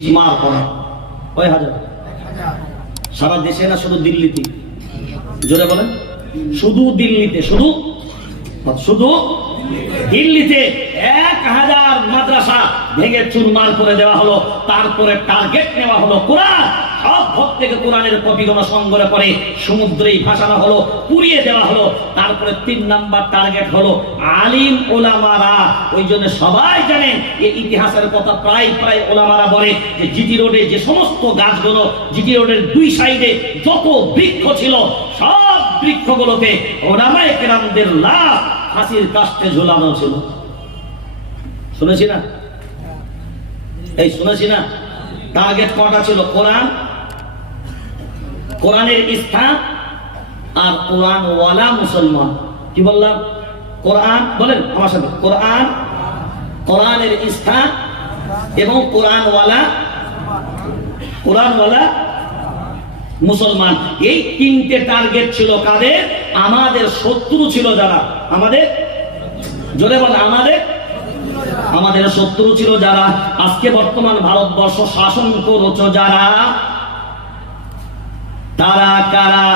মার পড়া কয় হাজার? সারা দেশে না শুধু দিল্লিতে? জোরে বলেন। শুধু দিল্লিতে, শুধু শুধু দিল্লিতে 1000 মাদ্রাসা ভেঙে চুরমার করে দেওয়া হলো। তারপরে টার্গেট নেওয়া হলো কোরআন। সব ভোট থেকে কোরআনের কপিগুলো সংগ্রহ করে সমুদ্রেই ভাসানো হলো, পুড়িয়ে দেওয়া হলো। তারপরে 3 নাম্বার টার্গেট হলো আলিম ওলামারা। ওই জন্য সবাই জানেন এই ইতিহাসের কথা, প্রায় প্রায় ওলামারা বলে যে জিটি রোডে যে সমস্ত গাছগুলো, জিটি রোডের 2 সাইডে যত বৃক্ষ ছিল, সব বৃক্ষগুলোতে ওলামায়ে কেরামদের লাশ ফাঁসির কাস্টে ঝুলানো ছিল। শুনেছি না? এই শুনেছি না? টার্গেট কটা ছিল? কোরআন, কোরআনের স্থান আর কোরআন ওয়ালা মুসলমান। কি বললাম? কোরআন বলেন আমার সাথে, কোরআন, কোরআনের স্থান এবং কোরআন ওয়ালা মুসলমান। এই 3টে টার্গেট ছিল কাদের? আমাদের শত্রু ছিল যারা, আমাদের জোরে বলে আমাদের শত্রু ছিল যারা। আজকে বর্তমান ভারতবর্ষ শাসন করছো যারা, তারা কারা?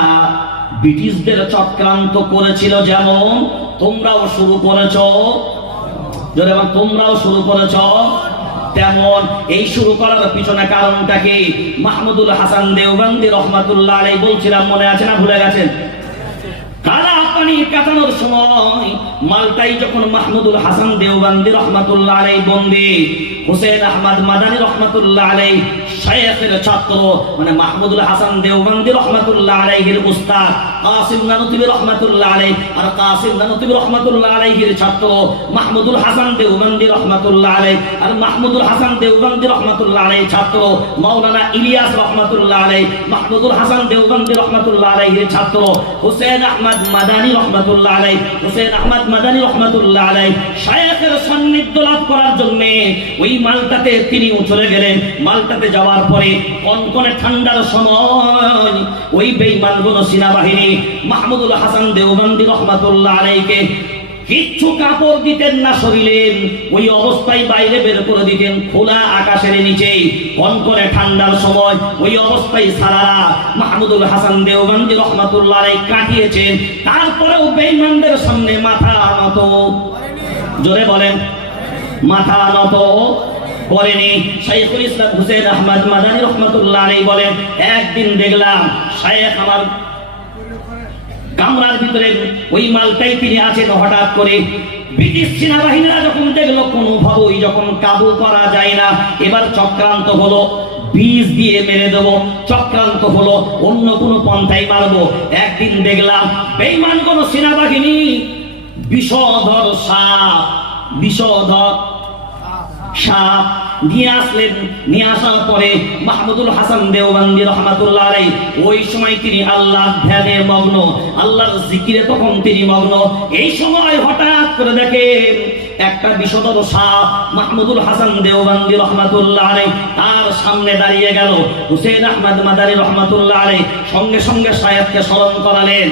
ব্রিটিশদের চক্রান্ত করেছিল যেমন, তোমরাও শুরু করেছো। জোরে বল, তোমরাও শুরু করেছো। তেমন এই শুরু করার পিছনে কারণটা কি? মাহমুদুল হাসান দেওবন্দি রহমাতুল্লাহ আলাইহি বলছিলাম, মনে আছে না ভুলে গেছেন? কালা পানি কাটানোর সময় মালটাই যখন মাহমুদুল হাসান দেওবন্দি রহমাতুল্লাহ আলাইহি বন্দী, হুসেন আহমদ মাদানী রহমাতুল্লাহ আলাইহি শায়েখের ছাত্র, মানে মাহমুদুল হাসান দেওবন্দি রহমাতুল্লাহ আলাইহির উস্তাদ কাসিম নানুতুবি রহমাতুল্লাহ আলাইহি, আর কাসিম নানুতুবি রহমাতুল্লাহ আলাইহির ছাত্র মাহমুদুল হাসান দেওবন্দি রহমাতুল্লাহ আলাইহি, আর মাহমুদুল হাসান দেওবন্দি রহমাতুল্লাহ আলাইহির ছাত্র মাওলানা ইলিয়াস রহমাতুল্লাহ আলাইহি, মাহমুদুল হাসান দেওবন্দি রহমাতুল্লাহ আলাইহির ছাত্র হুসেন আহমদ মাদানী রহমাতুল্লাহ আলাইহি, হুসেন আহমদ মাদানী রহমাতুল্লাহ আলাইহি শায়েখের সান্নিধ্য লাভ করার জন্য ওই মালটাতে তিনি চলে গেলেন। মালটাতে যাওয়ার পরে কনকনে ঠান্ডার সময় ওই বেঈমানগুলো সেনাবাহিনী মাহমুদুল হাসান দেওবন্দি রহমাতুল্লাহ আলাইহিকে কিচ্ছু কাপড় দিতেন না শরীরে, ওই অবস্থায় বাইরে বের করে দিতেন খোলা আকাশের নিচে। কনকনে ঠান্ডার সময় ওই অবস্থায় সারা মাহমুদুল হাসান দেওবন্দি রহমাতুল্লাহ আলাইহি কাটিয়েছেন। তারপরেও বেঈমানদের সামনে মাথা নত, জোরে বলেন, মাথা নত করেনি। শাইখুল ইসলাম হুসেন আহমদ মাদানী রহমাতুল্লাহ আলাইহি বলেন, একদিন দেখলাম শায়েখ আমার কামরার ভিতরে ওই মালটাই তিনি আছেন। হঠাৎ করে ব্রিটিশ সেনাবাহিনীরা যখন দেখলো কোনোভাবেই যখন কাবু করা যায় না, এবার চক্রান্ত হলো বীজ দিয়ে মেরে দেবো, চক্রান্ত হলো অন্য কোনো পন্থায় মারবো। একদিন দেখলাম বেঈমান কোন সেনাবাহিনী বিষধর সাপ নিয়ে আসলেন। নিয়ে আসার পরে মাহমুদুল হাসান দেওবন্দি রহমাতুল্লাহ আলাইহি ওই সময় তিনি আল্লাহ ধ্যানে মগ্ন, আল্লাহর জিকিরে তখন তিনি মগ্ন। এই সময় হঠাৎ করে দেখেন একটা বিষধর সাপ মাহমুদুল হাসান দেওবন্দি রহমাতুল্লাহ আলাইহি তার সামনে দাঁড়িয়ে গেল। হুসেন আহমদ মাদানী রহমাতুল্লাহ আলাইহি সঙ্গে সঙ্গে শায়েখকে স্মরণ করালেন,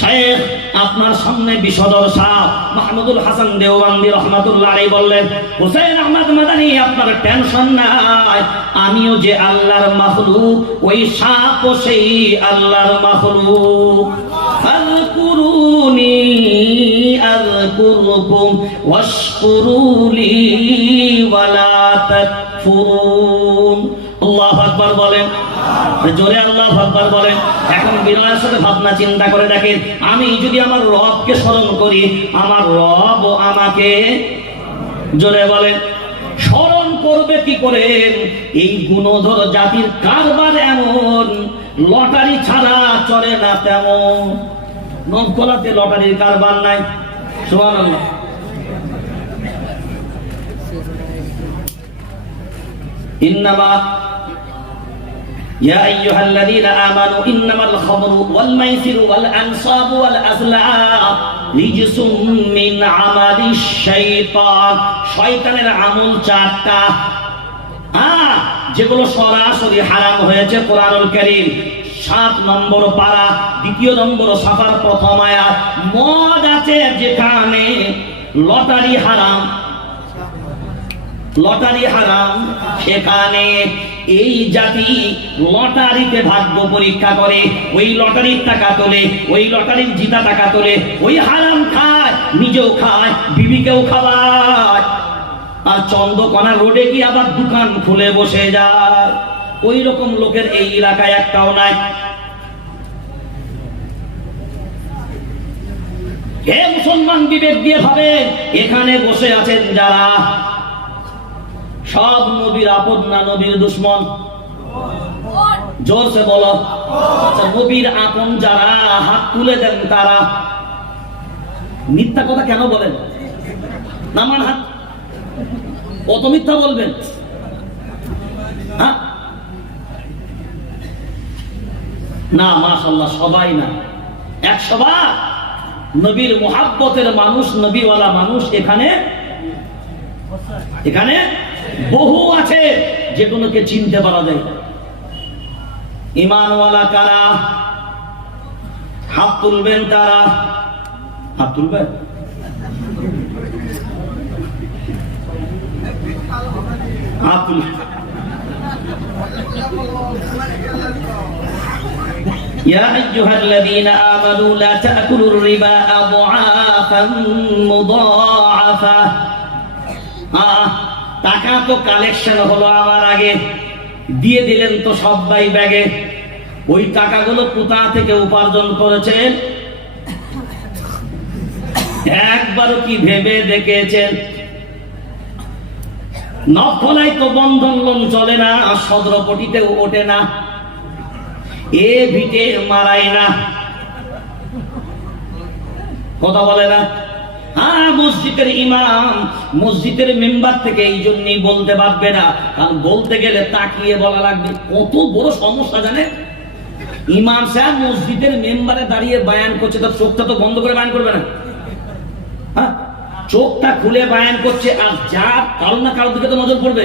শায়েখ আপনার সামনে বিষধর সাপ। মাহমুদুল হাসান দেওবন্দি রহমাতুল্লাহ আলাইহি বললেন, হুসেন আহমদ মাদানী আপনার টেনশন নাই, আমিও যে আল্লাহর মাখলুক, ওই সাপও সেই আল্লাহর মাখলুক। ফাযকুরুনি আযকুরকুম ওয়াশকুরুলি ওয়ালা তাকফুরুন। আল্লাহু আকবার বলেন, জোরে আল্লাহু আকবার বলেন। এখন বিনয়ের সাথে ভাবনা চিন্তা করে দেখেন, আমি যদি আমার রবকে স্মরণ করি, আমার রব আমাকে, জোরে বলেন, স্মরণ করবে কি করে? এই গুণধর জাতির কারবার এমন, লটারি ছাড়া চলে না তেমন। নবকলাতে লটারির কারবার নাই। সুবহানাল্লাহ। ইন্নামা يا أيها الذين آمنوا إنما الخمر والميسر والأنصاب والأزلام رجس من عمل الشيطان। শয়তানের আমল 4টা, যেগুলো সরাসরি হারাম হয়েছে কোরআনুল কারীম 7 নম্বর পারা 2 নম্বর সাফার 1ম আয়াত। মদ আছে যেখানে, লটারি হারাম, লটারি হারাম, সেখানে এই জাতি লটারিতে ভাগ্য পরীক্ষা করে, ওই লটারির টাকা তোলে, ওই লটারির জিতা টাকা তোলে, ওই হারাম খায়, নিজেও খায়, বিবিকেও খাওয়ায়, আর চন্দ্রকোনা রোডে গিয়ে আবার দোকান খুলে বসে যায়। ওই রকম লোকের এই এলাকায় একটাও নাই। হে মুসলমান, বিবেক দিয়ে ভাবেন, এখানে বসে আছেন যারা, সব নবীর আপন না নবীর দুশ্মন? জোরসে বলো। নবীর আপন যারা, হাত তুলে দেন তারা। মিথ্যা কথা কেন বলেন? নামান হাত। কত মিথ্যা বলবেন? হ্যাঁ না, মাশাআল্লাহ, সবাই না, 100 বার নবীর মুহাব্বতের মানুষ, নবীওয়ালা মানুষ এখানে এখানে বহু আছে, যেগুলোকে চিনতে পারা যায়। ঈমানওয়ালা কারা? হাত তুলবেন তারা। হাত তুলবেন? হাত তুলবেন। يا أيها الذين آمنوا لا تأكلوا الربا أضعافا مضاعفة। টাকা তো কালেকশন হলো আমার আগে, দিয়ে দিলেন তো সবাই ব্যাগে। ওই টাকাগুলো কোথা থেকে উপার্জন করেছেন একবারও কি ভেবে দেখেছেন? নফলাই তো বন্ধন লোন চলে না, সদরপটিতেও ওঠে না, এ ভিটে মারায় না, কথা বলে না। হ্যাঁ, মসজিদের ইমাম, মসজিদের মেম্বার থেকে এই জন্যই বলতে পারবে না, কারণ বলতে গেলে তাকিয়ে বলা লাগবে। কত বড় সমস্যা জানে? ইমাম সাহেব মসজিদের মেম্বারে দাঁড়িয়ে বায়ান করছে, তার চোখটা তো বন্ধ করে বায়ান করবে না। হ্যাঁ, চোখটা খুলে বায়ান করছে, আর যার কারো না কারোর দিকে তো নজর পড়বে।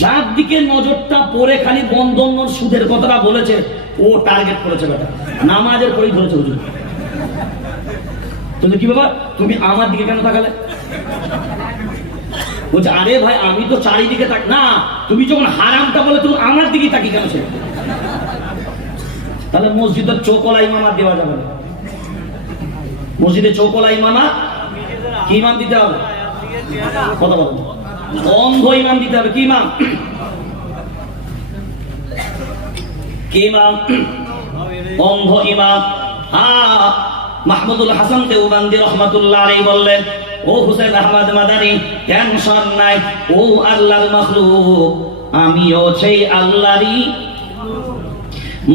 যার দিকে নজরটা পড়ে খালি বন্ধন সুদের কথাটা বলেছে, ও টার্গেট করেছে। বেটা নামাজের পরেই ধরেছে হুজুর। তুমি কি বাবা, তুমি আমার দিকে কেন তাকালে? বলছে আরে ভাই, আমি তো চারিদিকে তাক না, তুমি যখন হারামটা বলে তুমি আমার দিকে তাকি কেন? সে তাহলে মসজিদের চৌকলা ইমামা দেওয়া যাবে না। মসজিদে চৌকলা ইমামা কি ইমাম দিতে হবে? কথা বলো। অন্ধ ইমাম দিতে হবে। কি ইমাম? কি ইমাম? অন্ধ ইমাম। মাহমুদুল হাসান দেওবন্দি রহমাতুল্লাহ আলাইহি বললেন, ও হুসাইন আহমদ মাদানী, টেনশন নাই, ও আল্লাহর মাখলুক, আমিও সেই আল্লাহরই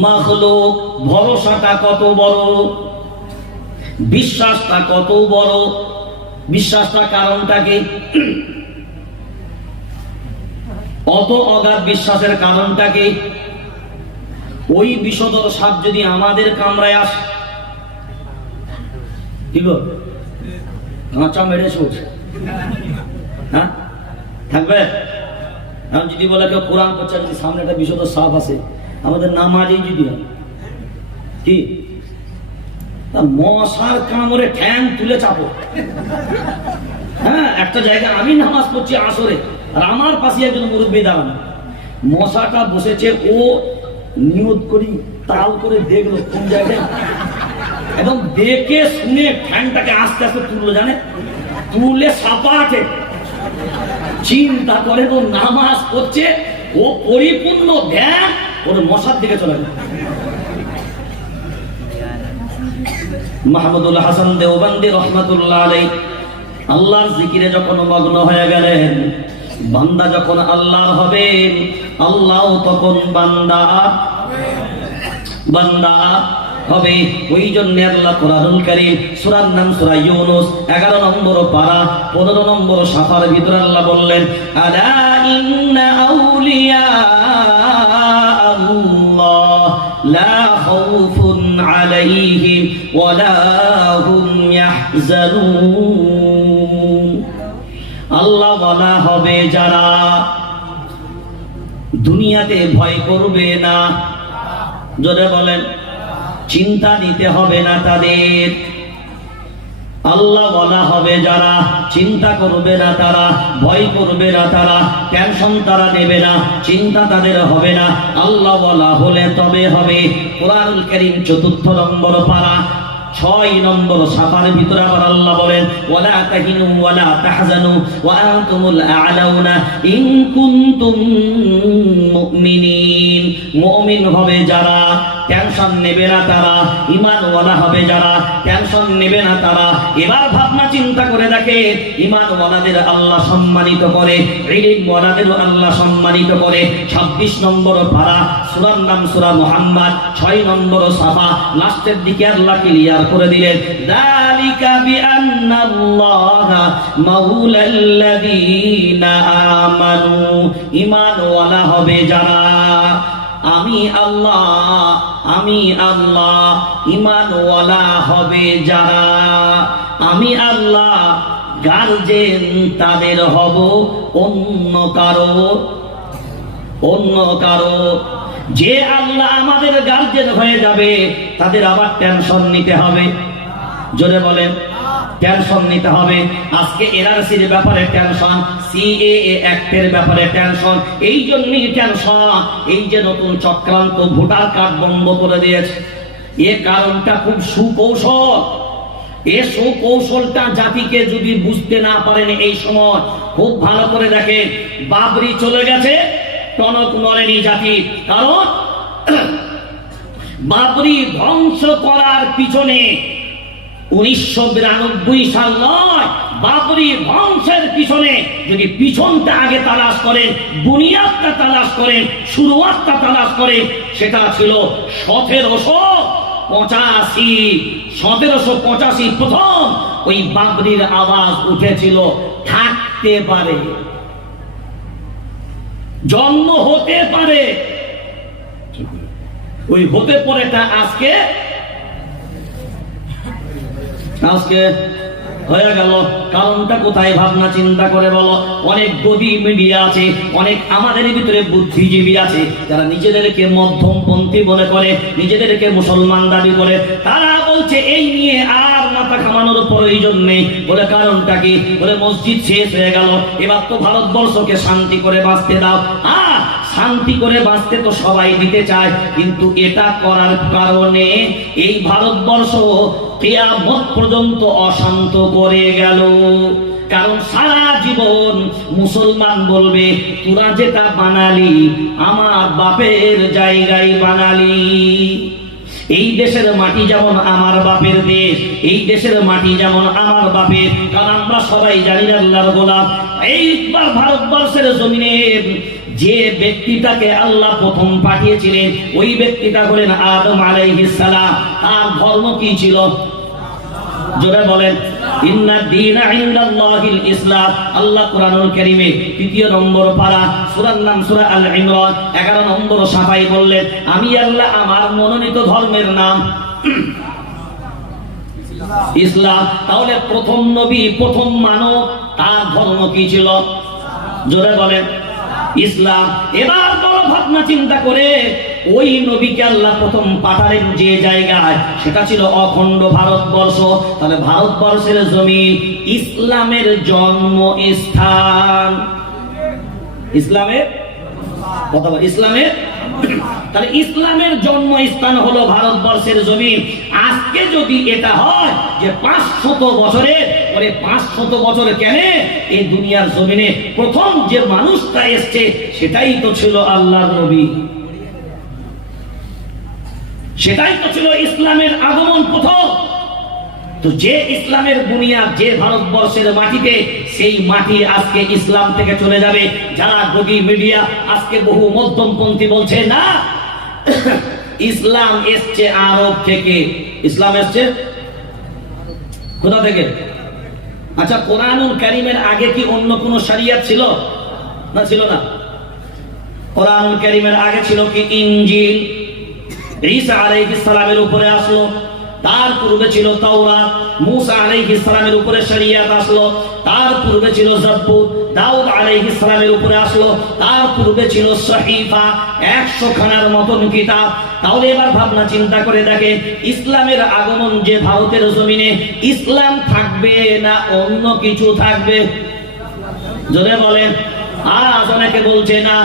মাখলুক। ভরসাটা কত বড়, বিশ্বাসটা কত বড়। বিশ্বাসটা কারণটা কি? অত অগাধ বিশ্বাসের কারণটা কি? ওই বিষধর সাপ যদি আমাদের কামড়ায় আসে, ঠিক কাঁচা মেরে শুট, হ্যাঁ থাকবে? আমি যদি বলে কেউ কোরআন করছে, যদি সামনে একটা বিষধর সাপ আছে, আমাদের নামাজেই যদি হয় কি, মশার কামড়ে ঠ্যাং তুলে চাপো। হ্যাঁ, একটা জায়গায় আমি নামাজ পড়ছি আসরে, আর আমার পাশে একজন মুরব্বী দাঁড়ানো, মশাটা বসেছে, ও নিয়ত করি তাল করে দেখলো কোন জায়গায়, এবং দেখে শুনে ঠ্যাংটাকে আস্তে আস্তে তুললো, জানে, তুলে সাপাটে চিন্তা করে তো নামাজ পড়ছে, ও পরিপূর্ণ ধ্যান ওর মশার দিকে চলে গেল। মাহমুদুল হাসান দেওবন্দি রহমাতুল্লাহ আলাইহি আল্লাহর জিকিরে যখন মগ্ন হয়ে গেলেন, বান্দা যখন আল্লাহর হবে, আল্লাহ তখন বান্দা বান্দা হবে। ওই জন্য আল্লাহ কোরআনুল কারীম সূরার নাম সূরা ইউনূস 11 নম্বর পারা 15 নম্বর সাফার ভিতরে আল্লাহ বললেন, আলা ইন্না আউলিয়া আল্লাহ লা খাউফুন আলাইহিম ওয়া লা হুম ইয়াহজানুন। আল্লাহ ওয়ালা হবে যারা, দুনিয়াতে ভয় করবে না। জোরে বলেন, চিন্তা নিতে হবে না তাদের। আল্লাহ বলা হবে যারা, চিন্তা করবে না তারা, ভয় করবে না তারা, টেনশন তারা নেবে না, চিন্তা তাদের হবে না। আল্লাহ বলা হলে তবে হবে। কোরআনুল কারীম ৪র্থ নম্বর পারা ৬ নম্বর সাফার ভিতরে আবার আল্লাহ বলেন, ওয়ালা তাহিনু ওয়ালা তাহজানু ওয়া আনতুমুল আ'লাউনা ইন কুনতুম মুমিনিন। মুমিন হবে যারা, টেনশন নেবে না তারা, ঈমানওয়ালা হবে যারা, টেনশন নেবে না তারা। এবার ভাবনা চিন্তা করে দেখে, ঈমানওয়ালাদের আল্লাহ সম্মানিত করে, ইলমওয়ালাদেরও আল্লাহ সম্মানিত করে। ২৬ নম্বর পারা, সূরার নাম সূরা মুহাম্মদ, ৬ নম্বর সাফা, লাস্টের দিকে আল্লাহ ক্লিয়ার করে দিলেন, যালিকা বিআন্নাল্লাহা মাওলাল্লাযীনা আমানু। ঈমানওয়ালা হবে যারা, আমি আল্লাহ, আমি আল্লাহ, ঈমানওয়ালা হবে যারা, আমি আল্লাহ গার্জেন তাদের হব অন্য কারো। যে আল্লাহ আমাদের গার্জেন হয়ে যাবে তাদের আবার টেনশন নিতে হবে। জোরে বলেন, টেনশন নিতে হবে। আজকে এনআরসির ব্যাপারে টেনশন, সিএএ অ্যাক্টের ব্যাপারে টেনশন। এই জন্যই টেনশন, এই যে নতুন চক্রান্ত ভোটার কার্ড বন্ধ করে দিয়েছে, এর কারণটা খুব সুকৌশল। এই সুকৌশলটা জাতিকে যদি বুঝতে না পারেন এই সময়, খুব ভালো করে দেখেন, বাবরি চলে গেছে, টনক নড়েনি জাতি। কারণ বাবরি ধ্বংস করার পিছনে 1992 সাল নয়, বাবরি ধ্বংসের পিছনে যদি পিছনটা আগে তালাশ করেন, বুনিয়াদটা তালাশ করেন, শুরুয়াতটা তালাশ করেন, সেটা ছিল 1785 প্রথম ওই বাবরির আওয়াজ উঠেছিল। থাকতে পারে, জন্ম হতে পারে, ওই হতে পারেটা আজকে হয়ে গেল। কারণটা কোথায়? ভাবনা চিন্তা করে বলো। অনেক গদি মিডিয়া আছে, অনেক আমাদের ভিতরে বুদ্ধিজীবী আছে যারা নিজেদেরকে মধ্যমপন্থী মনে করে, নিজেদেরকে মুসলমান দাবি করে। তারা বলছে এই নিয়ে আর মাথা ঘামানোর প্রয়োজন নেই। বলে কারণটা কি? বলে মসজিদ শেষ হয়ে গেল, এবার তো ভারতবর্ষকে শান্তি করে বাঁচতে দাও। শান্তি করে বাঁচতে তো সবাই দিতে চায়, কিন্তু এটা করার কারণে এই ভারতবর্ষ কিয়ামত পর্যন্ত অশান্ত করে গেল। কারণ সারা জীবন মুসলমান বলবে, তোরা যেটা বানালি আমার বাপের জায়গায় বানালি। এই দেশের মাটি যেমন আমার বাপের দেশ, এই দেশের মাটি যেমন আমার বাপের। কারণ আমরা সবাই জানি আল্লাহর গোলাম। এইবার ভারতবর্ষের জমিনে যে ব্যক্তিটাকে আল্লাহ প্রথম পাঠিয়েছিলেন, ওই ব্যক্তিটা হলেন আদম আলাইহিস সালাম। তার ধর্ম কি ছিল? জোরে বলেন, ইন্না দীনা ইনদাল্লাহিল ইসলাম। আল্লাহ কোরআনুল কারীমে ৩য় নম্বর পারা, সূরার নাম সূরা আল ইমরান, 11 নম্বর সাফাই বললেন, আমি আল্লাহ আমার মনোনীত ধর্মের নাম ইসলাম। তাহলে প্রথম নবী, প্রথম মানব, তার ধর্ম কি ছিল? জোরে বলেন, ইসলাম। এবার বড় ভাবনা চিন্তা করে, ওই নবীকে আল্লাহ প্রথম পাঠালেন যে জায়গায়, সেটা ছিল অখণ্ড ভারতবর্ষ। তাহলে ভারতবর্ষের জমিন ইসলামের জন্মস্থান। ইসলামের কথা বল, ইসলামের, তাহলে ইসলামের জন্মস্থান হলো ভারতবর্ষের জমিন। আজকে যদি এটা হয় যে 500 বছরের, পরে 500 বছর কেন এই দুনিয়ার জমিনে প্রথম যে মানুষটা এসছে সেটাই তো ছিল আল্লাহর নবী, সেটাই তো ছিল ইসলামের আগমন প্রথম। তো যে ইসলামের বুনিয়াদ যে ভারতবর্ষের মাটিতে, সেই মাটি আজকে ইসলাম থেকে চলে যাবে। যারা গদি মিডিয়া আজকে বহু মধ্যমপন্থী বলছে না, ইসলাম এসছে আরব থেকে। ইসলাম এসছে কোথা থেকে? আচ্ছা, কোরআনুল কারীমের আগে কি অন্য কোন শরিয়ত ছিল? না, ছিল না। কোরআনুল কারীমের আগে ছিল কি ইনজিল, ঈসা আলাইহিস সালামের উপরে আসলো। তার পূর্বে ছিল তাওরাত, মুসা আলাইহিস সালামের উপরে শরিয়ত আসলো, তার পূর্বে ছিল জাবুর, দাউদ আলাইহিস সালামের উপরে আসলো, তার পূর্বে ছিল সহিফা, 100 খানার মতন কিতাব। তাহলে এবার ভাবনা চিন্তা করে দেখেন, ইসলামের আগমন যে ভারতের জমিনে, ইসলাম থাকবে না অন্য কিছু থাকবে? যদি বলেন। আজ অনেকে বলছে না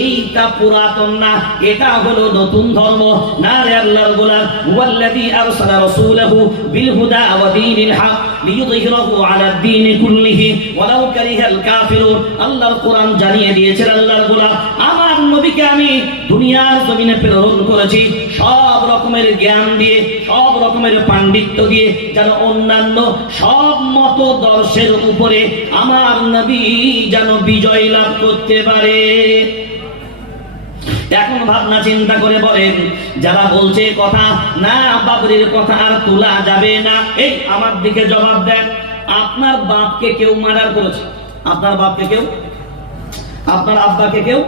এইটা পুরাতন না, এটা হলো নতুন ধর্ম। না রে আল্লাহর গোলাম, ওয়াল্লাযী আরসালা রাসূলাহু বিল হুদা ওয়া দীনিল হক লিইয়ুযহিরাহু আলা দ্বীন কুল্লিহি ওয়ালাউ কারিহাল কাফিরুন। আল্লাহর কোরআন জানিয়ে দিয়েছেন আল্লাহর গোলাম, আমার নবীকে আমি দুনিয়ার জমিনে প্রেরণ করেছি সব রকমের জ্ঞান দিয়ে, সব রকমের পাণ্ডিত্য দিয়ে, যেন অন্যান্য সব মতদর্শের উপরে আমার নবী যেন বিজয় লাভ করতে পারে। এখন ভাবনা চিন্তা করে বলেন, যারা বলছে কথা না বাবরির কথা আর তোলা যাবে না, এই আমার দিকে জবাব দেন, আপনার বাপকে কেউ মার্ডার করেছে? আপনার বাপকে কেউ, আপনার আব্বাকে কেউ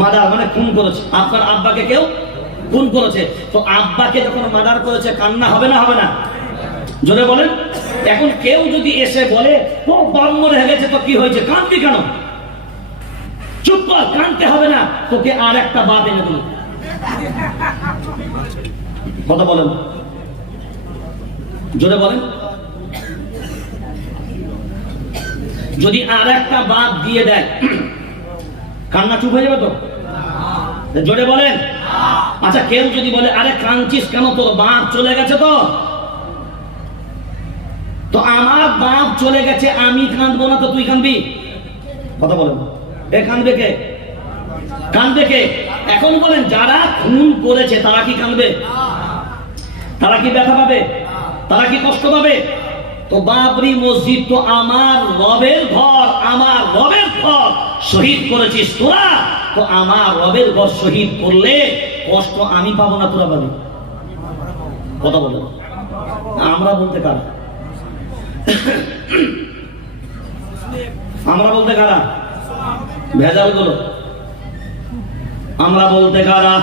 মার্ডার মানে খুন করেছে? আপনার আব্বাকে কেউ খুন করেছে, তো আব্বাকে যখন মার্ডার করেছে কান্না হবে না হবে না? জোরে বলেন। এখন কেউ যদি এসে বলে তো বাপ মরে গেছে তো কি হয়েছে, কাঁদবি কেন? চুপ কর, কাঁদতে হবে না, তোকে আর একটা বাপ এনে দিল। কথা বলেন, জোরে বলেন। যদি আর একটা বাপ দিয়ে দেয়, কান্না চুপ হয়ে যাবে তো? জোরে বলেন। আচ্ছা, কেউ যদি বলে আরে কাঁদছিস কেন, তোর বাপ চলে গেছে তো আমার বাপ চলে গেছে, আমি কাঁদবো না তো তুই কাঁদবি? কথা বলেন, এ কাঁদবে কে? কাঁদবে কে? এখন বলেন, যারা খুন করেছে তারা কি কাঁদবে? তারা কি ব্যথা পাবে? তারা কি কষ্ট পাবে? তো বাবরি মসজিদ তো আমার রবের ঘর, আমার রবের ঘর শহীদ করেছিস তোরা, তো আমার রবের ঘর শহীদ করলে কষ্ট আমি পাবো না তোরা পাবি? কথা বলেন। আমরা বলতে কারা? আমরা বলতে কারা? ভেজাল গুলো আমরা বলতে কারা?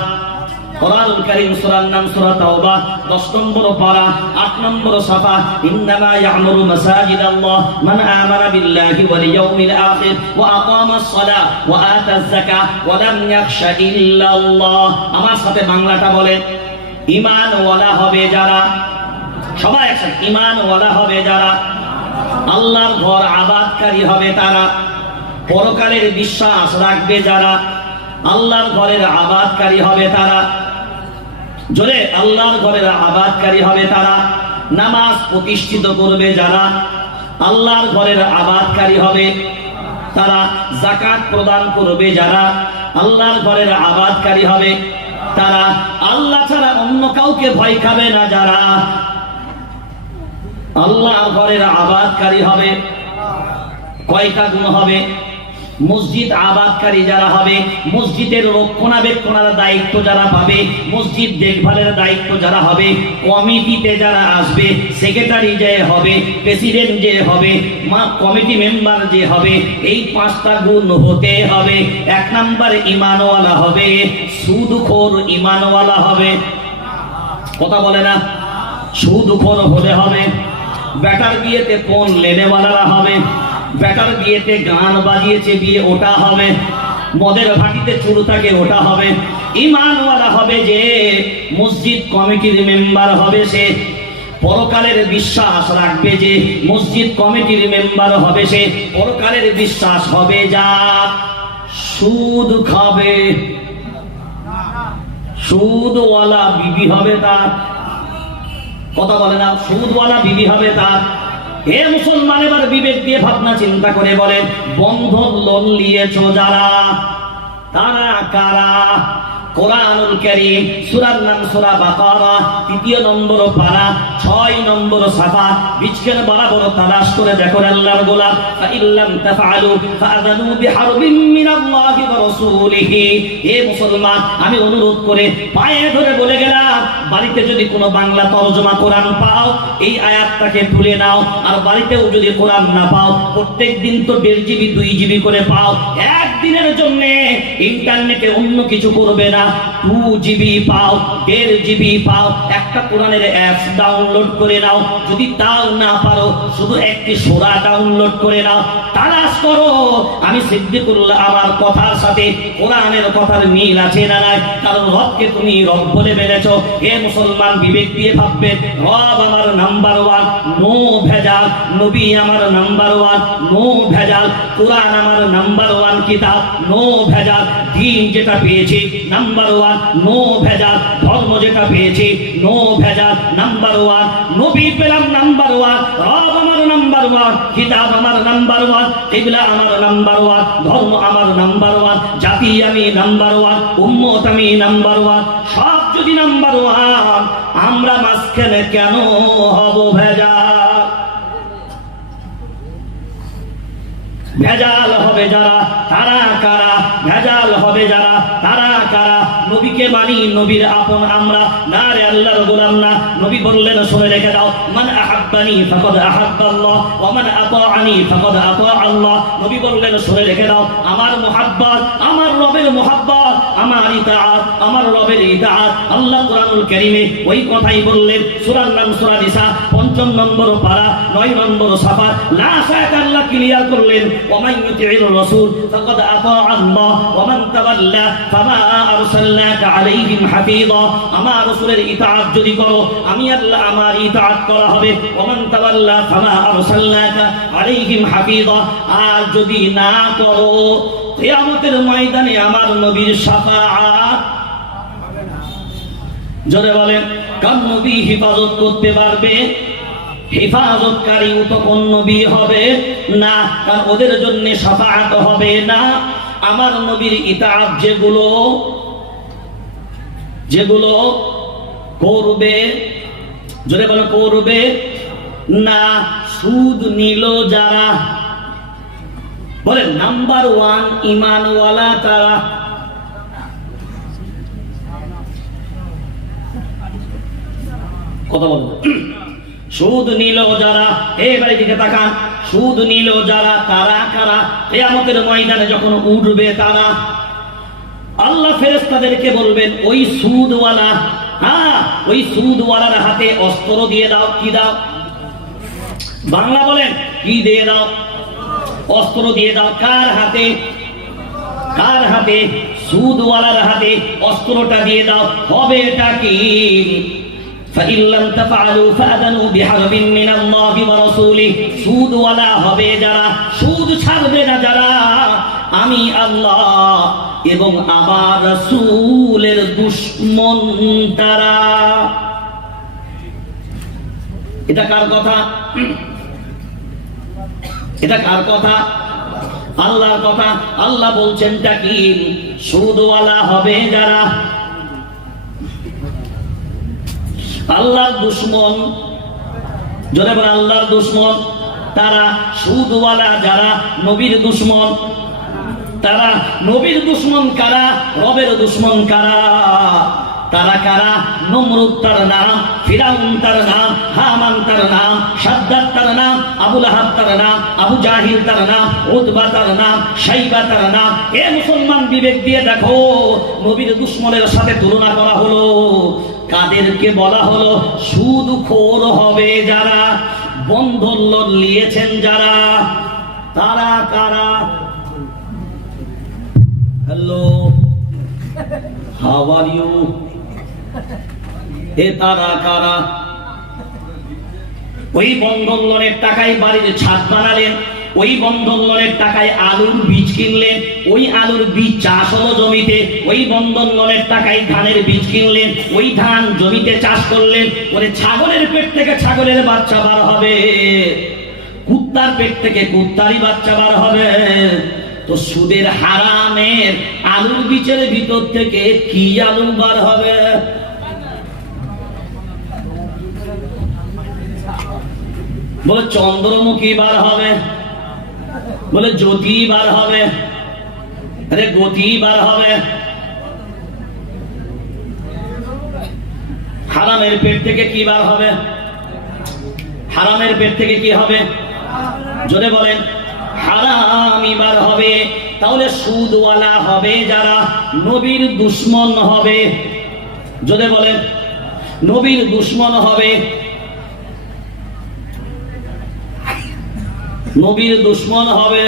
কোরআনুল কারীম সূরার নাম সূরা তাওবা 10 নম্বর পারা 8 নম্বর সাফা, ইন্নামা ইয়া'মুরু মাসাজিদাল্লাহ মান আমানা বিল্লাহি ওয়াল ইয়াউমিল আখির ওয়া আকামাস সালাহ ওয়া আতাজ যাকাহ ওয়া লাম ইয়াখশা ইল্লাল্লাহ। আমার সাথে বাংলাটা বলেন, ঈমান ওয়ালা হবে যারা, সবাই একসাথে, ঈমান ওয়ালা হবে যারা, আল্লাহর ঘর আবাদকারী হবে তারা, পরকালের বিশ্বাস রাখবে যারা, আল্লাহর ঘরের আবাদকারী হবে তারা, জোরে আল্লাহর ঘরের আবাদকারী হবে তারা, নামাজ প্রতিষ্ঠিত করবে যারা, আল্লাহর ঘরের আবাদকারী হবে তারা, যাকাত প্রদান করবে যারা, আল্লাহর ঘরের আবাদকারী হবে তারা, আল্লাহ ছাড়া অন্য কাউকে ভয় খাবে না যারা, আল্লাহর ঘরের আবাদকারী হবে। কয়টা গুণ হবে? মসজিদ আবাদকারী যারা হবে, মসজিদের রক্ষণাবেক্ষণের দায়িত্ব যারা পাবে, মসজিদ দেখভালের দায়িত্ব যারা হবে, কমিটিতে যারা আসবে, সেক্রেটারি যে হবে, প্রেসিডেন্ট যে হবে, কমিটি মেম্বার যে হবে, এই 5টা গুণ হতে হবে। 1 নাম্বার ঈমানওয়ালা হবে, সুদখোর ঈমানওয়ালা হবে। কথা বলে না? সুদখোর হলে হবে। বেটার বিয়েতে কোন লেনেওয়ালারা হবে, বেটার বিয়েতে গান বাজিয়েছে বিয়ে ওটা হবে, মদের ভাটিতে চুরু থাকে ওটা হবে। ঈমানওয়ালা হবে যে মসজিদ কমিটির মেম্বার হবে, সে পরকালের বিশ্বাস রাখবে, যে মসজিদ কমিটির মেম্বার হবে সে পরকালের বিশ্বাস হবে যা সুদ খাবে, সুদওয়ালা বিবি হবে তার। কথা বলে না? সুদওয়ালা বিবি হবে তার। হে মুসলমান, এবার বিবেক দিয়ে ভাবনা চিন্তা করে বলেন, বন্ধন লোন নিয়েছো যারা, তারা কারা? কোরআনুল কারীম সূরার নাম সূরা বাকারা 3 নম্বর পারা 6 নম্বর সাফা, বিচকের বরাবর তালাশ করে দেখো আল্লাহর গোলাম, ফা ইল্লাম তাফআলু ফাআযানু বিহারবিন মিনাল্লাহি ওয়া রাসূলিহি। হে মুসলমান, আমি অনুরোধ করে পায়ে ধরে বলে গেলাম, বাড়িতে যদি কোনো বাংলা তরজমা কোরআন পাও এই আয়াতটাকে তুলে নাও, আর বাড়িতেও যদি কোরআন না পাও প্রত্যেক দিন তো 1.5 GB 2 GB করে পাও, একদিনের জন্য ইন্টারনেটে অন্য কিছু করবে না, 2 GB পাও 1.5 GB পাও, একটা কোরআনের অ্যাপস ডাউনলোড করে নাও। যদি তাও না পারো শুধু একটি সূরা ডাউনলোড করে নাও, তালাশ করো আমি সিদ্দিকুল্লাহ আমার কথার সাথে কোরআনের কথার মিল আছে না নাই। কারণ রবকে তুমি রব বলে বেড়েছো। হে মুসলমান, বিবেক দিয়ে ভাববে, রব আমার নাম্বার 1, নো ভেজাল। নবী আমার নাম্বার 1, নো ভেজাল। কোরআন আমার নাম্বার 1 কিতাব, নো ভেজাল। দিন যেটা পেয়েছি নাম্বার 1, নো ভেজাল। ধর্ম যেটা পেয়েছি নো ভেজাল, নাম্বার 1। নবী পেলাম নাম্বার 1, রব আমার নাম্বার 1, কিতাব আমার নাম্বার 1, কিবলা আমার নাম্বার 1, ধর্ম আমার নাম্বার 1, জাতি আমি নাম্বার 1, উম্মত আমি নাম্বার 1। সব যদি নাম্বার 1, আমরা মাঝখানে কেন হব ভেজাল? ভেজাল হবে যারা তারা কারা? ভেজাল হবে যারা তারা কারা? নবীকে মানি, নবীর আপন আমরা না রে আল্লাহর গোলাম না। নবী বললেন, শুনে রেখে দাও, মান আহাব্বানি ফাকাদ আহাব্বাল্লাহ ওয়া মান আতাআনি ফাকাদ আতাআল্লাহ। নবী বললেন, শুনে রেখে দাও, আমার মুহাব্বত, আমার রবের মুহাব্বত, আমার ইতাআত, আমার রবের ইতাআত। আল্লাহ কুরআনুল কারীমে ওই কথাই বললেন। সূরার নাম সূরা নিসা, ৫ নম্বর পারা, ৯ নম্বর সাফা। লাস্ট আয়াত আল্লাহ ক্লিয়ার করলেন, ومن يطع الرسول فقد اطاع الله ومن تولى فما ارسلناك عليهم حفيظا। আমার রাসূলের ইতাআত যদি করো আমি আল্লাহ আমার ইতাআত করা হবে। ومن تولى فما ارسلناك عليهم حفيظا। আর যদি না করো কিয়ামতের ময়দানে আমার নবীর শাফাআত, জোরে বলেন, কার নবী হেফাজত করতে পারবে? হেফাজতকারী তখন নবী হবে না, কারণ ওদের জন্য শাফাআত হবে না। আমার নবীর ইতাআত যেগুলো করবে, জোরে বলে করবে না। সুদ নিল যারা, বলেন নাম্বার 1 ঈমানওয়ালা তারা। কথা বলবো, সুদ নিল যারা, এবারে দিকে তাকান, সুদ নিল যারা তারা কারা? কিয়ামতের ময়দানে যখন উঠবে তারা, আল্লাহ ফেরেশতাদেরকে বলবেন, ওই সুদওয়ালা, হ্যাঁ ওই সুদওয়ালার হাতে অস্ত্র দিয়ে দাও। কি দাও? বাংলা বলেন, কি দিয়ে দাও? অস্ত্র দিয়ে দাও। কার হাতে? কার হাতে? সুদওয়ালার হাতে অস্ত্রটা দিয়ে দাও। হবে এটা কি? فإن لم تفعلوا فأذنوا بحرب من الله ورسوله। সুদ ওয়ালা হবে যারা, সুদ ছাড়বে না যারা, আমি আল্লাহ এবং আমার রাসূলের দুশমন তারা। এটা কার কথা? এটা কার কথা? আল্লাহর কথা। আল্লাহ বলছেন তা কি? সুদ ওয়ালা হবে যারা আল্লাহর দুশমন, জোরে বলে আল্লাহর দুশমন তারা। সুদওয়ালা যারা নবীর দুশমন তারা। নবীর দুশমন কারা? রবের দুশমন কারা? তারা কারা? নমরুদ তার নাম, ফিরাউন তার নাম, হামান তার নাম, সাদ্দাত তার নাম, আবু লাহাব তার নাম, আবু জাহিল তার নাম, উতবা তার নাম, শাইবা তার নাম। এ মুসলমান, বিবেক দিয়ে দেখো, নবীর দুশমনের সাথে তুলনা করা হলো। কাদেরকে বলা হলো? সুদখোর হবে যারা, বন্ধন লোন নিয়েছেন যারা, তারা কারা? Hello, how are you? এ তারা কারা? ওই বন্ধন লোনের টাকায় বাড়ির ছাদ বানালেন, ওই বন্ধন লোনের টাকায় আলুর বীজ কিনলেন, ওই আলুর বীজ চাষ হলো জমিতে, ওই বন্ধন লোনের টাকায় ধানের বীজ কিনলেন, ওই ধান জমিতে চাষ করলেন। ওরে ছাগলের পেট থেকে ছাগলের বাচ্চা বার হবে, কুত্তার পেট থেকে কুত্তারই বাচ্চা বার হবে। তো সুদের হারামের আলুর বীজের ভিতর থেকে কি আলু বার হবে? বলে চন্দ্রমুখী বার হবে, বলে জ্যোতি বার হবে, আরে গতি বার হবে। হারামের পেট থেকে কি বার হবে? হারামের পেট থেকে কি হবে? জোরে বলেন। হারামি বার হবে। তাহলে সুদওয়ালা হবে যারা, নবীর দুশমন হবে। জোরে বলেন। নবীর দুশমন হবে। নবীর দুশমন হবে।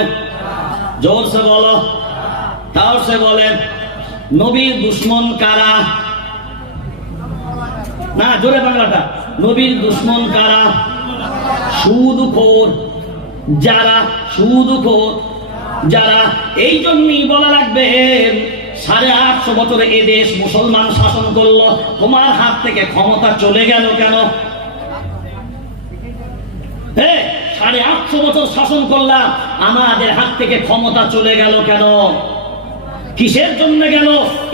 জোরসে বলো। তাও সে বলেন নবীর দুশমন কারা? না, জোরে বাংলাটা। নবীর দুশমন কারা? সুদখোর যারা, সুদখোর যারা। এই জন্যই বলা লাগবে 850 বছরে এ দেশ মুসলমান শাসন করলো, তোমার হাত থেকে ক্ষমতা চলে গেল কেন? 850 বছর শাসন করলাম, আমাদের হাত থেকে ক্ষমতা চলে গেল কেন? কিসের জন্য গেল?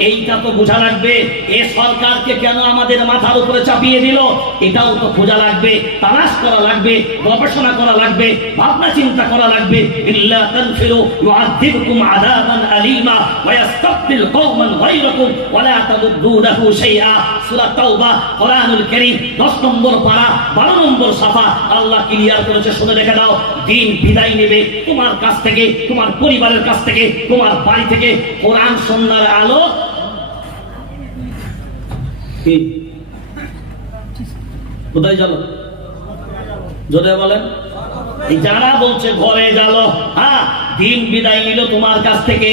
এইটা তো বোঝা লাগবে। এ সরকারকে কেন আমাদের মাথার উপরে চাপিয়ে দিল, এটাও তো খোঁজা লাগবে, তালাশ করা লাগবে, গবেষণা করা লাগবে, ভাবনা চিন্তা করা লাগবে। ইল্লা তানফিরু ইউআযিবকুম আযাবান আলীমা ওয়া ইস্তাবদিল কওমান গায়রাকুম ওয়া লা তাদুররুহু শাইআ। সূরা তাওবা, কোরআনুল কারীম, 10 নম্বর পারা, 12 নম্বর সাফা। আল্লাহ ক্লিয়ার করেছে, শুনে রেখে দাও। দিন বিদায় নেবে তোমার কাছ থেকে, তোমার পরিবারের কাছ থেকে, তোমার বাড়ি থেকে। কোরআন সুন্নাহর আলো কি কোথায় গেল? জোরে বলেন। এই যারা বলছে ঘরে গেল, হ্যাঁ, দিন বিদায় নিল তোমার কাছ থেকে,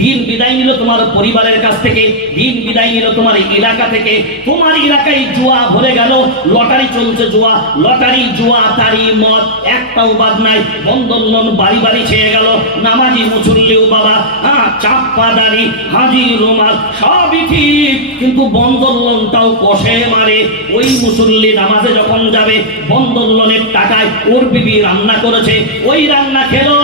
দিন বিদায় নিল তোমার পরিবারের কাছ থেকে, দিন বিদায় নিল তোমার এলাকা থেকে। তোমার এলাকায় জুয়া ভরে গেল, লটারি চলছে, জুয়া, লটারি, জুয়া, তারি, মদ, একটাও বাদ নাই। বন্ধন লোন বাড়ি বাড়ি ছেয়ে গেল। নামাজি মুসল্লিও বাবা, হ্যাঁ, চাপ্পা দাড়ি, হাজি রুমাল, সবই ঠিক, কিন্তু বন্ধন লোনটাও কষে মারে। ওই মুসল্লি নামাজে যখন যাবে, বন্ধন লোনের টাকায় ওর বিবি রান্না করেছে, ওই রান্না খেলো,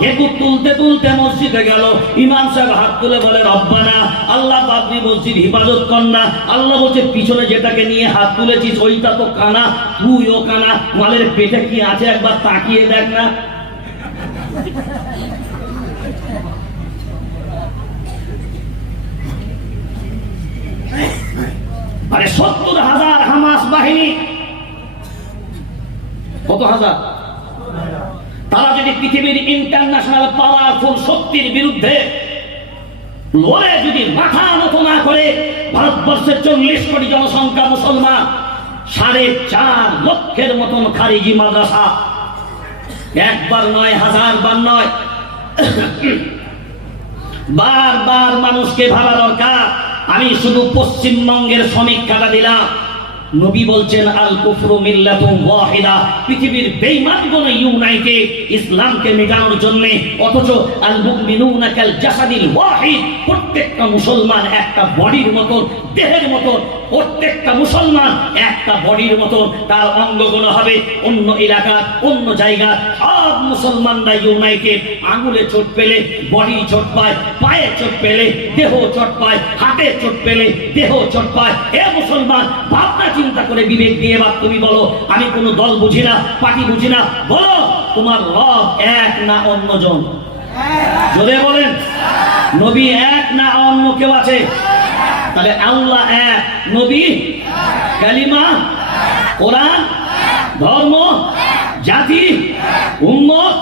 ঢেকুর তুলতে তুলতে মসজিদে গেল। ইমাম সাহেব হাত তুলে বলে রব্বানা, আল্লাহ বাবরি মসজিদ হিফাজত কর না। আল্লাহ বলছে পিছনে যেটাকে নিয়ে হাত তুলেছিস ওইটা তো কানা, তুইও কানা, মালের পেটে কি আছে একবার তাকিয়ে দেখ না। আরে 70,000 হামাস বাহিনী, কত হাজার? তারা যদি পৃথিবীর ইন্টারন্যাশনাল পাওয়ারফুল শক্তির বিরুদ্ধে লড়ে যদি মাথা নত না করে, ভারতবর্ষের 40 কোটি জনসংখ্যা মুসলমান, 4.5 লক্ষের মতন খারিজি মাদ্রাসা, একবার নয়, 1000 বার নয়, বারবার মানুষকে ভাবা দরকার। আমি শুধু পশ্চিমবঙ্গের সমীক্ষাটা দিলাম। নবী বলছেন আল কুফরু মিল্লাতুন ওয়াহিদা, পৃথিবীর বেঈমানগণ ইউনাইটেড ইসলামকে মেটানোর জন্য। অথচ আল মুমিনুনা কাল জাসাদিল ওয়াহিদ, প্রত্যেকটা মুসলমান একটা বডির মতো, দেহের মতো, প্রত্যেকটা মুসলমান একটা বডির মতো। তার অঙ্গগুলো হবে অন্য এলাকার, অন্য জায়গার, সব মুসলমানরা ইউনাইটেড। আঙুলে চোট পেলে বডি চোট পায়, পায়ে চোট পেলে দেহ চোট পায়, হাতে চোট পেলে দেহ চোট পায়। হে মুসলমান, ভাবনা চিন্তা করে বিবেক দিয়ে বাদ তুমি বলো, আমি কোনো দল বুঝি না, পার্টি বুঝি না, বলো তোমার রব এক না অন্যজন? জোরে বলেন। নবী এক না অন্য কেউ আছে? তাহলে আল্লাহ এক, নবী, কালিমা, কোরআন, ধর্ম, জাতি, উম্মত,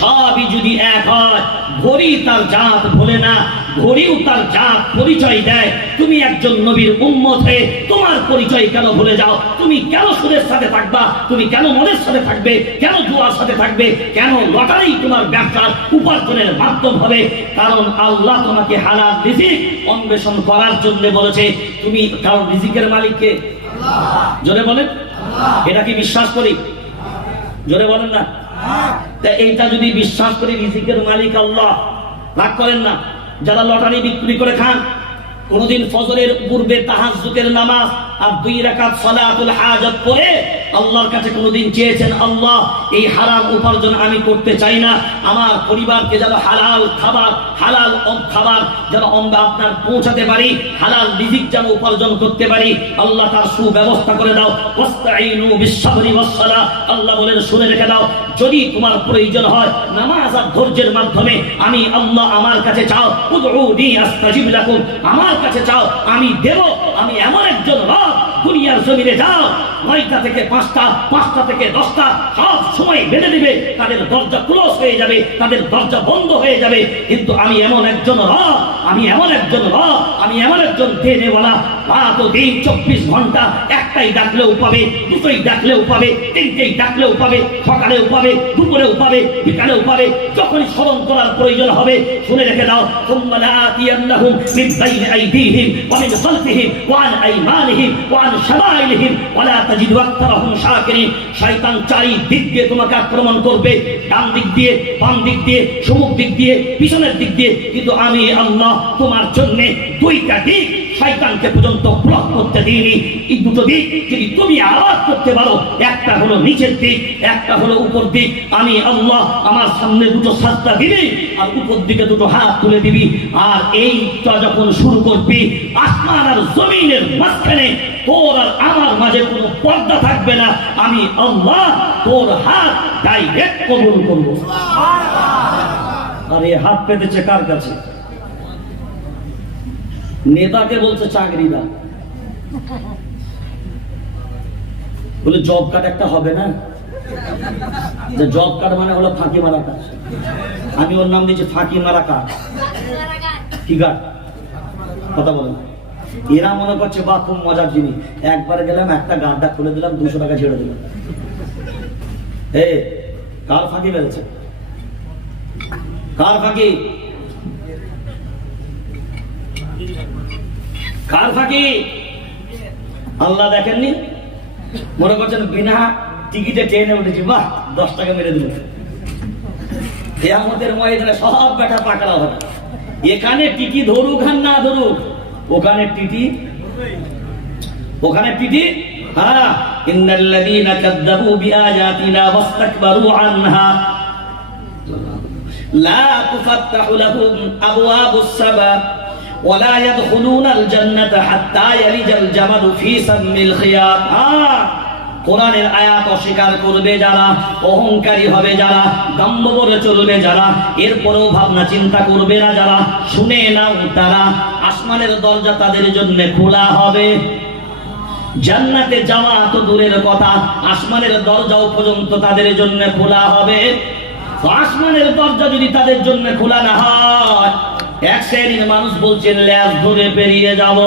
সবই যদি এক হয়, ঘড়ি তার জাত ভোলে না, ঘড়িও তার জাত পরিচয় দেয়। তুমি একজন নবীর উম্মত হয়ে তোমার পরিচয় কেন ভুলে যাও? তুমি কেন সুদের সাথে থাকবা? তুমি কেন মদের সাথে থাকবে? কেন জুয়ার সাথে থাকবে? কেন লটারি তোমার ব্যবসার উপার্জনের মাধ্যম হবে? কারণ আল্লাহ তোমাকে হালাল রিজিক অন্বেষণ করার জন্য বলেছে। তুমি কারণ রিজিকের মালিককে, জোরে বলেন, এটা কি বিশ্বাস করি? জোরে বলেন না। তা এইটা যদি বিশ্বাস করি রিজিকের মালিক আল্লাহ, রাগ করেন না। যারা লটারি বিক্রি করে খান, কোনদিন ফজরের পূর্বে তাহাজ্জুদের নামাজ আর 2 রাকাত সালাতুল হাজাত পড়ে আল্লাহর কাছে কোনদিন চেয়েছেন, আল্লাহ এই হারাম উপার্জন আমি করতে চাই না, আমার পরিবারকে যেন হালাল খাবার যেন আমরা আপনার পৌঁছাতে পারি, হালাল রিজিক যেন উপার্জন করতে পারি, আল্লাহ তার সুব্যবস্থা করে দাও। ওয়াস্তাঈনু বিস-সাবরি ওয়াস-সালাহ, আল্লাহ বলেন শুনে রেখে দাও, যদি তোমার প্রয়োজন হয় নামাজ আর ধৈর্যের মাধ্যমে আমি আল্লাহ আমার কাছে চাও, উদউনি আস্তাজিব লাকুম, আমার কাছে চাও আমি দেব। আমি এমন একজন রব, দুনিয়া দুনিয়ার জমিনে যাও, 9টা থেকে 5টা, 5টা থেকে 10টা, সব সময় বেঁধে দিবে, তাদের দরজা ক্লোজ হয়ে যাবে, তাদের দরজা বন্ধ হয়ে যাবে। কিন্তু আমি এমন একজন রব, আমি এমন একজন রব, আমি এমন একজন দেনেওয়ালা, রাত ও দিন 24 ঘন্টা, একটাই ডাকলেও পাবে, দুটোই ডাকলেও পাবে, তিনটেই ডাকলেও পাবে, সকালেও পাবে, দুপুরেও পাবে, বিকালেও পাবে, যখনই স্মরণ করার প্রয়োজন হবে। শুনে রেখে দাও, ثم لآتينهم من بين أيديهم ومن خلفهم وعن أيمانهم وعن شمائلهم ولا تجد أكثرهم شاكرين। শয়তান চারিদিক দিয়ে তোমাকে আক্রমণ করবে, ডান দিক দিয়ে, বাম দিক দিয়ে, সম্মুখ দিক দিয়ে, পিছনের দিক দিয়ে, কিন্তু আমি আল্লাহ তোমার জন্য 2টা দিক শয়তানকে পর্যন্ত ব্লক করতে দিইনি। এই দুটো দিক যদি তুমি আওয়াজ করতে পারো, একটা হলো নিচের দিক, একটা হলো উপর দিক, আমি আল্লাহ আমার সামনে দুটো সাজদা দিবি আর উপর দিকে দুটো হাত তুলে দিবি। আর এইটা যখন শুরু করবি, আসমান আর জমিনের মাঝখানে তোর আর আমার মাঝে কোনো পর্দা থাকবে না। আমি আল্লাহ তোর হাত ডাইরেক্ট কবুল করবো। আর এই হাত পেতেছে কার কাছে? নেতাকে বলছে চাকরি দাও, বলে জব কার্ড একটা হবে না, যে জব কার্ড মানে হলো ফাঁকি মারা কাজ। আমি ওর নাম দিয়েছি ফাঁকি মারা কাজ। কি কার্ড? কথা বলেন। এরা মনে করছে বা খুব মজার জিনিস, একবার গেলাম একটা গাড্ডা খুলে দিলাম, 200 টাকা ছেড়ে দিলাম। কার ফাঁকি বেড়েছে? কার ফাঁকি? কার ফাঁকি? আল্লাহ দেখেননি? মনে করছেন বিনা টিকিটে ট্রেনে উঠেছি, বাহ 10 টাকা মেরে দিল। কিয়ামতের ময়দানে সব বেটা পাকড়া হবে। এখানে টিটি ধরুক আর না ধরুক, ওখানে টিটি, ওখানে টিটি। হ্যাঁ, ইন্নাল্লাযীনা কাযযাবু বিআয়াতিনা ওয়াস্তাকবারু আনহা লা তুফাত্তাহু লাহুম আবওয়াবুস সামা ওয়ালা ইয়াদখুলুনাল জান্নাতা হাত্তা ইয়ালিজাল জামালু ফি সামিল খিয়াত। কোরআনের আয়াত অস্বীকার করবে যারা, অহংকারী হবে যারা, দম্ভ করে চলবে যারা, এরপরেও ভাবনা চিন্তা করবে না যারা, শুনে নাও তারা, আসমানের দরজা তাদের জন্য খোলা হবে। জান্নাতে যাওয়া তো দূরের কথা, আসমানের দরজাও পর্যন্ত তাদের জন্য খোলা হবে। তো আসমানের দরজা যদি তাদের জন্য খোলা না হয়, এক শ্রেণীর মানুষ বলছে ল্যাজ ধরে পেরিয়ে যাব,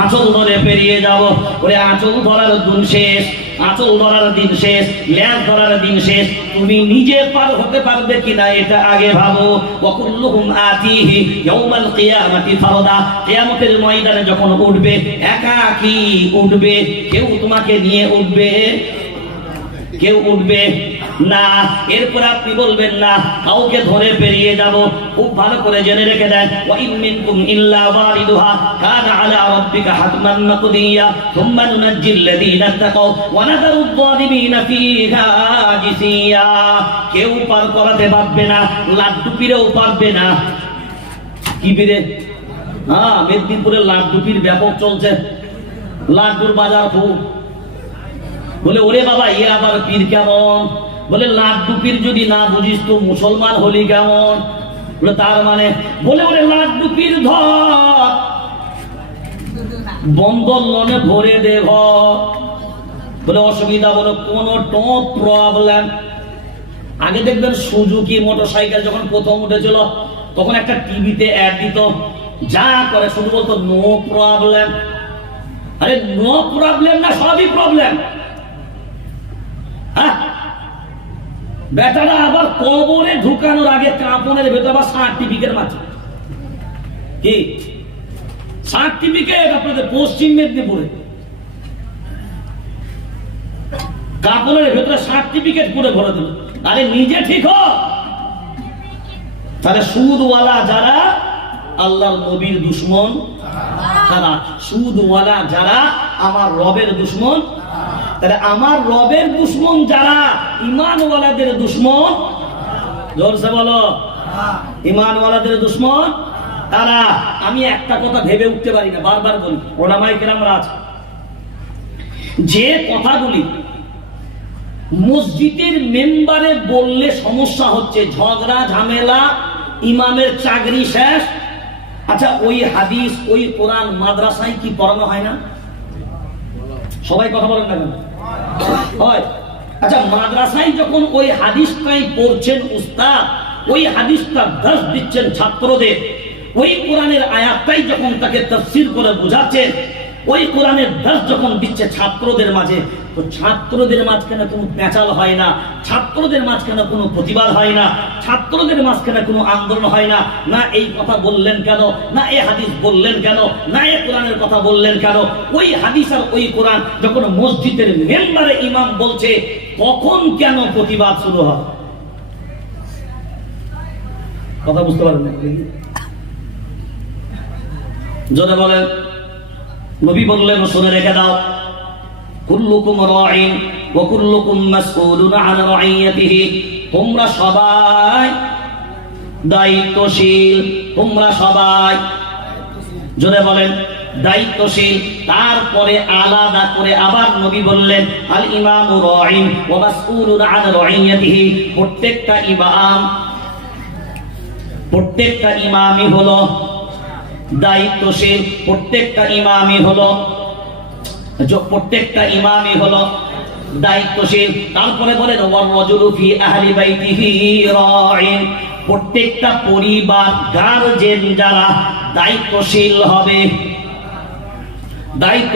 আঁচল ধরে পেরিয়ে যাব। ওরে আঁচল ধরার দিন শেষ, আঁচল ধরার দিন শেষ, ল্যাজ ধরার দিন শেষ। তুমি নিজে পার হতে পারবে কিনা এটা আগে ভাবো। ওয়াকুল্লুহুম আতিহি ইয়াউমাল কিয়ামাতি ফারদা। কিয়ামতের ময়দানে যখন উঠবে, একাকী উঠবে, কেউ তোমাকে নিয়ে উঠবে, কেউ উঠবে না। এরপর আপনি বলবেন না কাউকে ধরে পেরিয়ে যাব। খুব ভালো করে জেনে রেখে দেন, ওয়া ইন মিনকুম ইল্লা ওয়ারিদুহা কানা আলা রাব্বিকা হাতমান মাকদিয়া সুম্মা নুনাজ্জিল লাযীনা তাকাও ওয়া নাযারুয যালিমিনা ফীহা জিসিয়া। কেউ পার করাতে পারবে না, লাড্ডু পীরেও পারবে না। কি পীরে? মেদিনীপুরে লাড্ডু পীর ব্যাপক চলছে, লাড্ডুর বাজার খুব। বলে ওরে বাবা, এ আবার পীর কেমন? বলে লাড্ডু পীর যদি না বুঝিস তো মুসলমান হলি কেমন? বলে তার মানে, বলে ওরে লাড্ডু পীর ধর, বন্ধন লোনে ভরে দে ঘর। বলে অসুবিধা? বলে কোনো প্রবলেম। আগে দেখবেন সুজুকি মোটরসাইকেল যখন প্রথম উঠেছিল, তখন একটা টিভিতে অ্যাড দিত, যা করে শুধু বলতো নো প্রবলেম। আরে নো প্রবলেম না, সবই প্রবলেম। বেটারা আবার কবরে ঢুকানোর আগে কাপড়ের ভেতর আবার সার্টিফিকেট মাত্র। কি সার্টিফিকেট? আপনাদের পশ্চিম মেদিনীপুরে কাপড়ের ভেতরে সার্টিফিকেট করে ভরে দিল। আরে নিজে ঠিক হ। তাহলে সুদওয়ালা যারা আল্লাহর নবীর দুশমন তারা, সুদওয়ালা যারা আমার রবের দুশমন। তাহলে আমার রবের দুশমন যারা, ঈমানওয়ালাদের দুশমন। জোরসে বলো, ঈমানওয়ালাদের দুশমন তারা। আমি একটা কথা ভেবে উঠতে পারি না, বারবার বলি, ওলামায়ে কেরামরা আছে, যে কথাগুলি মসজিদের মেম্বারে বললে সমস্যা হচ্ছে, ঝগড়া ঝামেলা, ইমামের চাকরি শেষ। আচ্ছা, ওই হাদিস, ওই কোরআন মাদ্রাসায় কি পড়ানো হয় না? সবাই কথা বলেন না কেন? হয়। আচ্ছা, মাদ্রাসায় যখন ওই হাদিসটাই পড়ছেন উস্তাদ, ওই হাদিসটা দর্শ দিচ্ছেন ছাত্রদের, ওই কোরআনের আয়াতটাই যখন তাকে তাফসীর করে বোঝাচ্ছেন, ওই কোরআনের দর্শ যখন দিচ্ছে ছাত্রদের মাঝে, তো ছাত্রদের মাঝখানে কোনো পেঁচাল হয় না, ছাত্রদের মাঝখানে কোনো প্রতিবাদ হয় না, ছাত্রদের মাঝখানে কোনো আন্দোলন হয় না, না এই কথা বললেন কেন, না এই হাদিস বললেন কেন, না এই কোরআনের কথা বললেন কেন। ওই হাদিস আর ওই কোরআন যখন মসজিদের মেম্বারে ইমাম বলছে, তখন কেন প্রতিবাদ শুরু হয়? কথা বুঝতে পারেন না? জোরে বলেন। নবী বললেন, শুনে রেখে দাও, কুল্লুকুম রাঈন ওয়া কুল্লুকুম মাসউলুন আন রাইয়াতিহি, তোমরা সবাই দায়িত্বশীল, তোমরা সবাই, জোরে বলেন, দায়িত্বশীল। তারপরে আলাদা করে আবার নবী বললেন, আল ইমামু রাঈন ওয়া মাসউলুন আন রাইয়াতিহি, প্রত্যেকটা ইমামই হলো দায়িত্বশীল, প্রত্যেকটা ইমামই হলো দায়িত্বশীল। তারপরে বলেন, ওয়ার রাজুলু ফি আহলি বাইতিহি রাঈন, প্রত্যেকটা পরিবার, গার্জিয়ান যারা দায়িত্বশীল হবে, দায়িত্ব